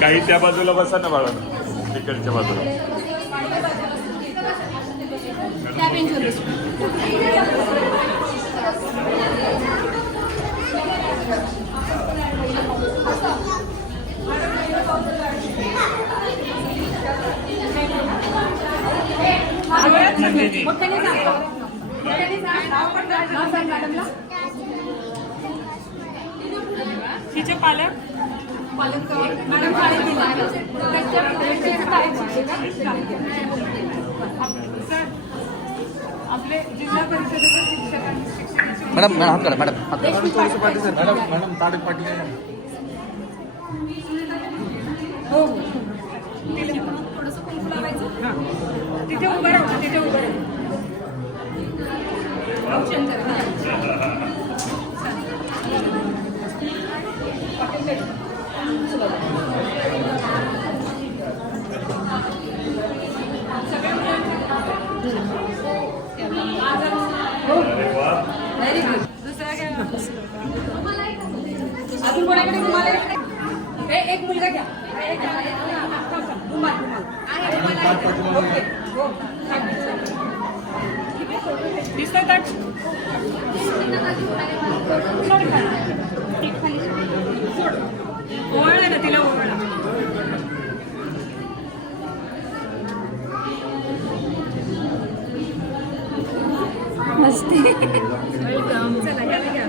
काही त्या बाजूला बसा ना बाळा, तिकडच्या बाजूला. तिचे पालक आपले जिल्हा परिषदेचे शिक्षक मॅडम मॅडम हात काढा मॅडम. मॅडम ताडक पाटील. हो थोडंसं कुंकू लावायचं. तिथे उभं राहा, तिथे उभं राहा. अजून कोणाकडे तुम्हाला एक मुलगा घ्या. दिसतोय ताट. ओळलं ना तिला, ओळला. मस्ती. वेलकम. चला घ्या घ्या.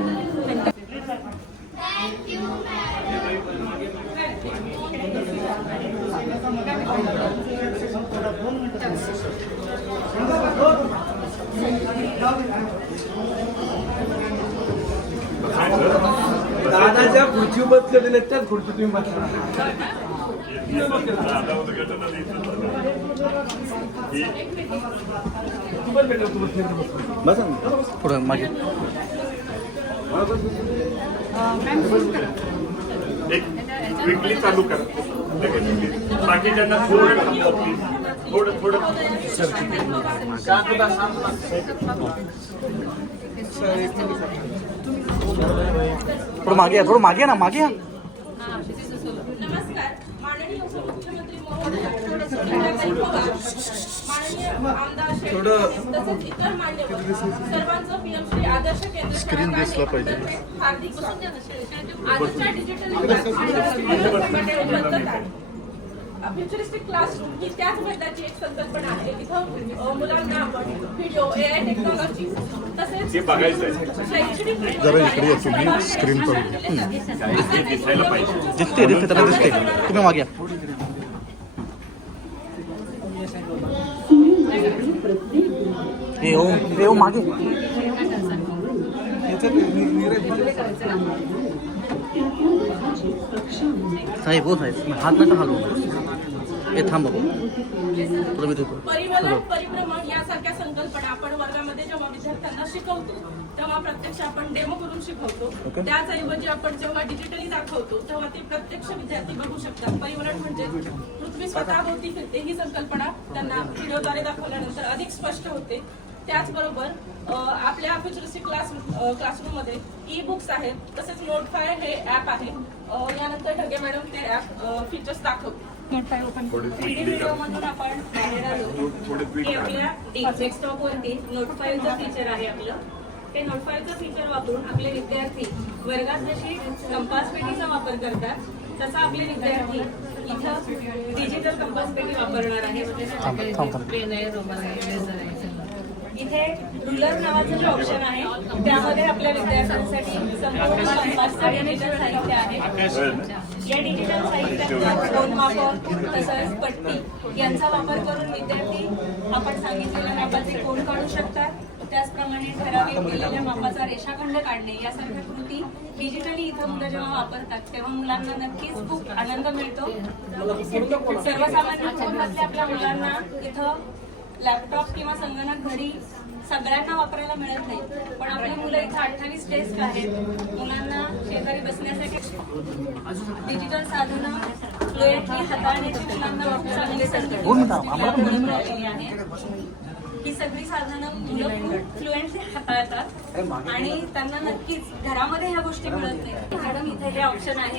दादाच्या खुर्ची बसलेले त्याच खुर्ची तुम्ही बसला. बस पुढं मागे. एक क्विकली चालू करा. बाकीच्यांना थोडं थोडं थोडं मागे या, थोडं मागे ना, मागे या. नमस्कार. माननीय उपमुख्यमंत्री महोदय माननीय आमदार शेट्टी तसेच इतर मान्यवर सर्वांचं पीएमश्री आदर्श केंद्र स्क्रीन दिसला पाहिजे. हार्दिक आजच्या डिजिटल फ्युचरिस्टिक क्लासरूम ही त्याच प्रकारची एक संकल्पना आहे. इथं मुलांना आपण व्हिडिओ, AI टेक्नॉलॉजी तसेच शैक्षणिक स्क्रीन दिसायला पाहिजे. दिसते दिसते त्याला दिसते. तुम्ही मागे या. हे हो मागे. साहेब हो साहेब, हात नका हलवू. हे थांब बाबा. परिवलन परिभ्रमण यासारख्या संकल्पना आपण वर्गामध्ये जेव्हा विद्यार्थ्यांना शिकवतो तेव्हा प्रत्यक्ष आपण डेमो करून शिकवतो. त्याचऐवजी आपण जेव्हा डिजिटली दाखवतो तेव्हा ते प्रत्यक्ष विद्यार्थी बघू शकतात. परिवलन म्हणजे पृथ्वी स्वतःभोवती फिरते ही संकल्पना त्यांना व्हिडिओद्वारे दाखवल्यानंतर अधिक स्पष्ट होते. त्याचबरोबर आपल्या फ्युचरिस्टिक क्लासरूम मध्ये ई बुक्स आहेत. तसेच नोटफाय हे ऍप आहे. यानंतर ढगे मॅडम ते ऍप फीचर्स दाखवते. नोटफाय ओपन व्हिडिओ मधून आपण बाहेर आलो की आपल्या डेस्कटॉपवरती नोटफायचं फीचर आहे आपलं. ते नोटफायचं फीचर वापरून आपले विद्यार्थी वर्गात जशी कंपास पेटीचा वापर करतात तसा आपले विद्यार्थी इथं डिजिटल कंपास पेटी वापरणार आहे. इथे रुलर नावाचं जे ऑप्शन आहे त्यामध्ये आपल्या विद्यार्थ्यांसाठी संपूर्ण कंपासचं डिजिटल साहित्य आहे. या डिजिटल साहित्यात कोन मापक तसंच पट्टी यांचा वापर करून विद्यार्थी आपण सांगितलेल्या मापाचे कोन काढू शकतात. त्याचप्रमाणे ठराविक केलेल्या मापाचा रेषाखंड काढणे यासारख्या कृती डिजिटली इथं मुलं जेव्हा वापरतात तेव्हा मुलांना नक्कीच खूप आनंद मिळतो. सर्वसामान्य कुटुंबातल्या आपल्या मुलांना इथं लॅपटॉप किंवा संगणक घरी सगळ्यांना वापरायला मिळत नाही. पण आपली मुलं इथं 28 डेस्क आहेत. मुलांना शेजारी बसण्यासाठी डिजिटल साधनं फ्लुएंटली हाताळण्याची मुलांना चांगली संधी आहे. ही सगळी साधनं मुलं फ्लुएंटली हाताळतात. मिळतात आणि त्यांना नक्कीच घरामध्ये ह्या गोष्टी मिळत नाही. मॅडम इथे हे ऑप्शन आहे.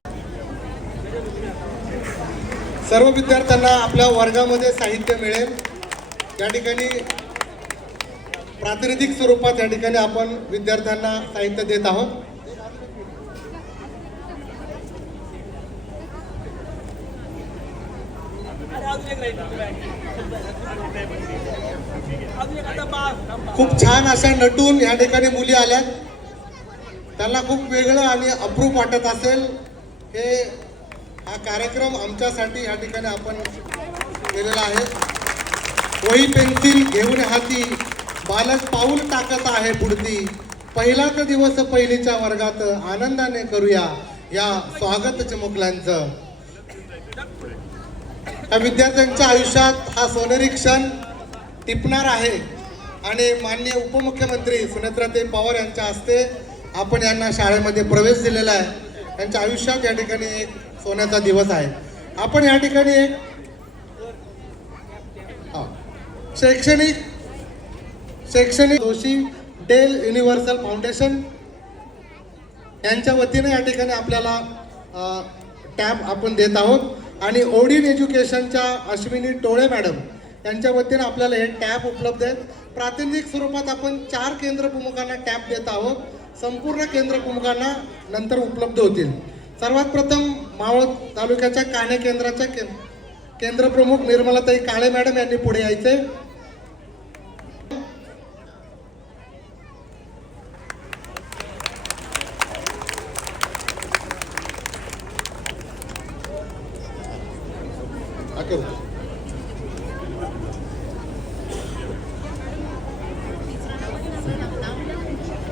सर्व विद्यार्थ्यांना आपल्या वर्गामध्ये साहित्य मिळेल. या ठिकाणी प्रातिनिधिक स्वरूपात या ठिकाणी आपण विद्यार्थ्यांना साहित्य देत आहोत. खूप छान अशा नटून या ठिकाणी मुली आल्यात. त्यांना खूप वेगळं आणि अप्रूप वाटत असेल. हा कार्यक्रम आमच्यासाठी या ठिकाणी आपण केलेला आहे. वही पेन्सिल घेऊन हाती बालक पाऊल टाकत आहे पुढती. पहिलाच दिवस पहिलीच्या वर्गात आनंदाने करूया या स्वागत चिमुकल्यांचं. या विद्यार्थ्यांच्या आयुष्यात हा सोनेरी क्षण टिपणार आहे आणि माननीय उपमुख्यमंत्री सुनेत्राताई पवार यांच्या हस्ते आपण यांना शाळेमध्ये प्रवेश दिलेला आहे. त्यांच्या आयुष्यात या ठिकाणी एक सोन्याचा दिवस आहे. आपण या ठिकाणी एक शैक्षणिक दोषी डेल युनिव्हर्सल फाउंडेशन यांच्या वतीने या ठिकाणी आपल्याला टॅब आपण देत आहोत आणि ओडिन एज्युकेशनच्या अश्विनी टोळे मॅडम यांच्या वतीने आपल्याला हे टॅब उपलब्ध आहेत. प्रातिनिधिक स्वरूपात आपण 4 केंद्र प्रमुखांना टॅब देत आहोत. संपूर्ण केंद्र प्रमुखांना नंतर उपलब्ध होतील. सर्वात प्रथम मावळ तालुक्याच्या काणे केंद्राच्या केंद्र प्रमुख निर्मलाताई काळे मॅडम यांनी पुढे यायचे.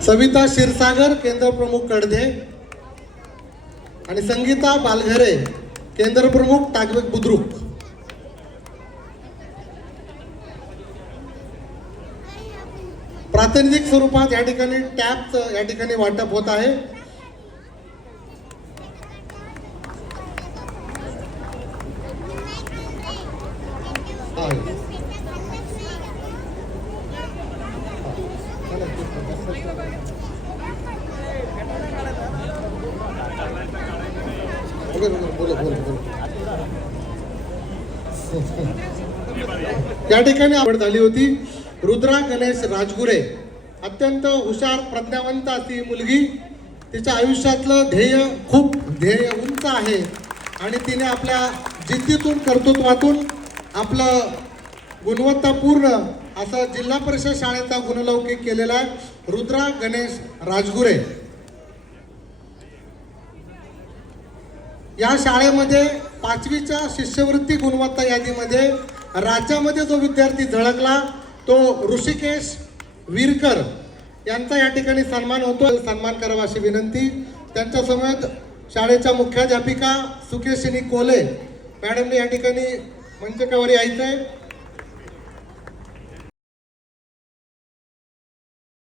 सविता क्षीरसागर केंद्र प्रमुख कडदे आणि संगीता बालघरे केंद्र प्रमुख टाकवेक बुद्रुक. प्रातिनिधिक स्वरूपात या ठिकाणी टॅबचं या ठिकाणी वाटप होत आहे. या ठिकाणी आवड झाली होती. रुद्रा गणेश राजगुरे अत्यंत हुशार प्रज्ञावंत अशी मुलगी. तिच्या आयुष्यातलं खूप ध्येय उंच आहे आणि तिने आपल्या जिद्दीतून कर्तृत्वातून आपलं गुणवत्तापूर्ण असं जिल्हा परिषद शाळेचा गुणलौकिक केलेला आहे. रुद्रा गणेश राजगुरे या शाळेमध्ये 5वीच्या शिष्यवृत्ती गुणवत्ता यादीमध्ये राज्यामध्ये जो विद्यार्थी झळकला तो ऋषिकेश वीरकर यांचा या ठिकाणी सन्मान होतो. सन्मान करावा अशी विनंती. त्यांच्यासमोर शाळेच्या मुख्याध्यापिका सुकेशिनी कोले मॅडमने या ठिकाणी मंचकावर यायचंय.